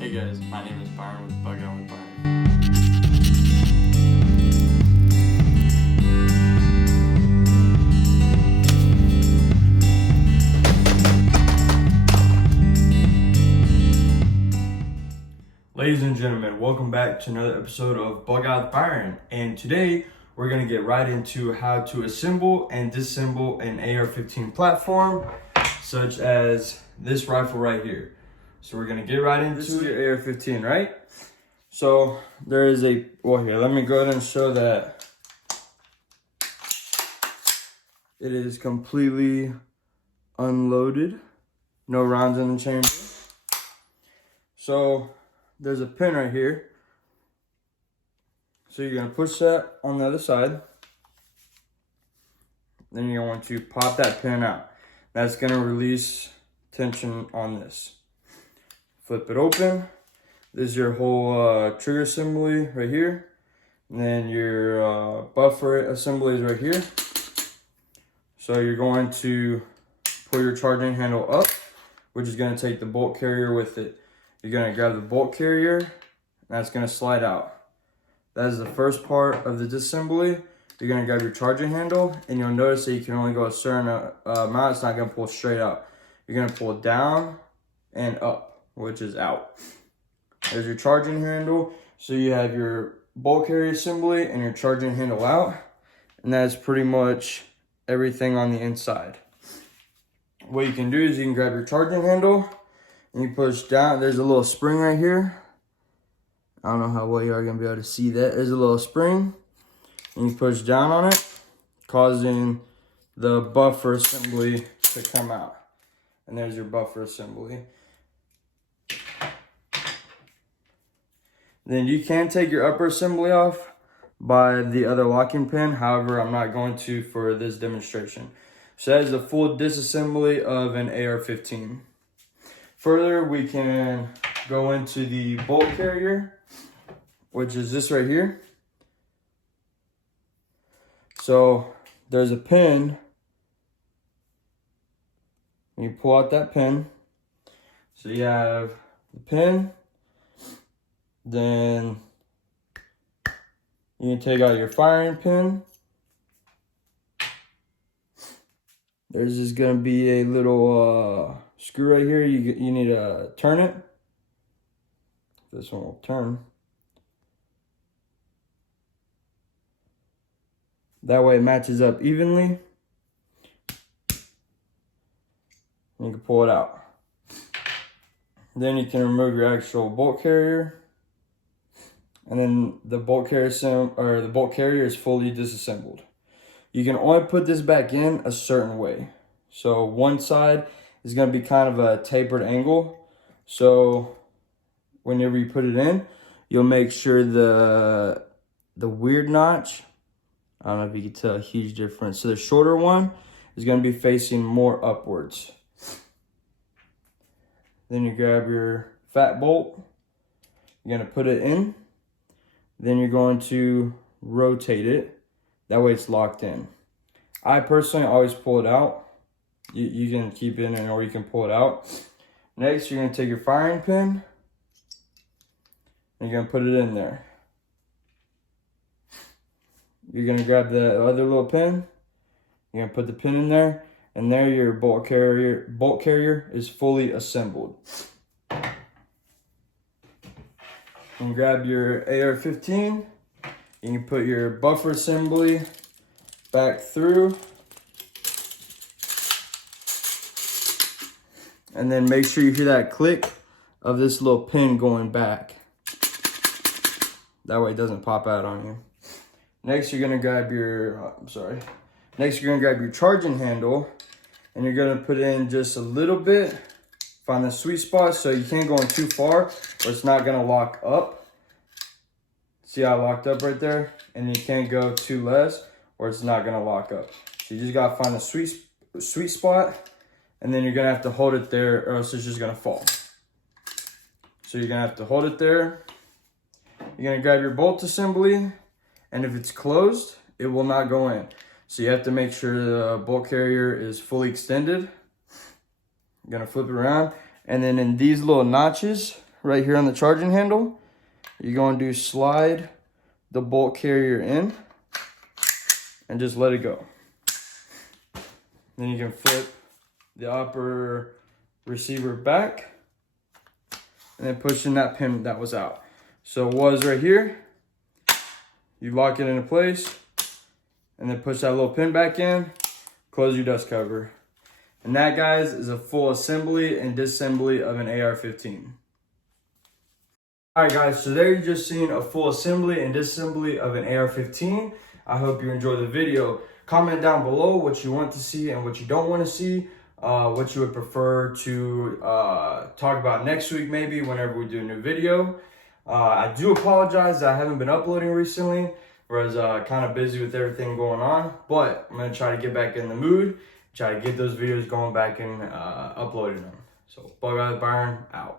Hey guys, my name is Byron with Bug Out with Byron. Ladies and gentlemen, welcome back to another episode of Bug Out with Byron. And today we're going to get right into how to assemble and disassemble an AR-15 platform, such as this rifle right here. So we're going to get right into your AR-15, right? So there is here, let me go ahead and show that it is completely unloaded. No rounds in the chamber. So there's a pin right here. So you're going to push that on the other side. Then you're going to pop that pin out. That's going to release tension on this. Flip it open. This is your whole trigger assembly right here. And then your buffer assembly is right here. So you're going to pull your charging handle up, which is going to take the bolt carrier with it. You're going to grab the bolt carrier, and that's going to slide out. That is the first part of the disassembly. You're going to grab your charging handle, and you'll notice that you can only go a certain amount. It's not going to pull straight out. You're going to pull down and up, which is out. There's your charging handle. So you have your bolt carrier assembly and your charging handle out. And that's pretty much everything on the inside. What you can do is you can grab your charging handle and you push down. There's a little spring right here. I don't know how well you are going to be able to see that. There's a little spring. And you push down on it, causing the buffer assembly to come out. And there's your buffer assembly. Then you can take your upper assembly off by the other locking pin. However, I'm not going to for this demonstration. So that is the full disassembly of an AR-15. Further, we can go into the bolt carrier, which is this right here. So there's a pin. You pull out that pin. So you have the pin. Then you can take out your firing pin. There's just gonna be a little screw right here. You need to turn it. This one will turn. That way it matches up evenly. You can pull it out. Then you can remove your actual bolt carrier. And then the bolt carrier is fully disassembled. You can only put this back in a certain way. So one side is going to be kind of a tapered angle. So whenever you put it in, you'll make sure the weird notch, I don't know if you can tell a huge difference. So the shorter one is going to be facing more upwards. Then you grab your fat bolt. You're going to put it in. Then you're going to rotate it. That way it's locked in. I personally always pull it out. You can keep it in or you can pull it out. Next, you're going to take your firing pin. And you're going to put it in there. You're going to grab the other little pin. You're going to put the pin in there. And there your bolt carrier is fully assembled. And grab your AR-15. You can put your buffer assembly back through. And then make sure you hear that click of this little pin going back. That way it doesn't pop out on you. Next, you're gonna grab your, Next, you're gonna grab your charging handle and you're gonna put in just a little bit. Find the sweet spot so you can't go in too far or it's not gonna lock up. See how I locked up right there? And you can't go too less or it's not gonna lock up. So you just gotta find the sweet spot and then you're gonna have to hold it there or else it's just gonna fall. So you're gonna have to hold it there. You're gonna grab your bolt assembly and if it's closed, it will not go in. So you have to make sure the bolt carrier is fully extended. You're gonna flip it around. And then in these little notches, right here on the charging handle. You're going to slide the bolt carrier in and just let it go. Then you can flip the upper receiver back and then push in that pin that was out. So it was right here. You lock it into place and then push that little pin back in, close your dust cover. And that, guys, is a full assembly and disassembly of an AR-15. Alright guys, so there you just seen a full assembly and disassembly of an AR-15. I hope you enjoyed the video. Comment down below what you want to see and what you don't want to see. What you would prefer to talk about next week, maybe, whenever we do a new video. I do apologize that I haven't been uploading recently. Was kind of busy with everything going on. But I'm going to try to get back in the mood. Try to get those videos going back and uploading them. So, Bug Eyes Byron, out.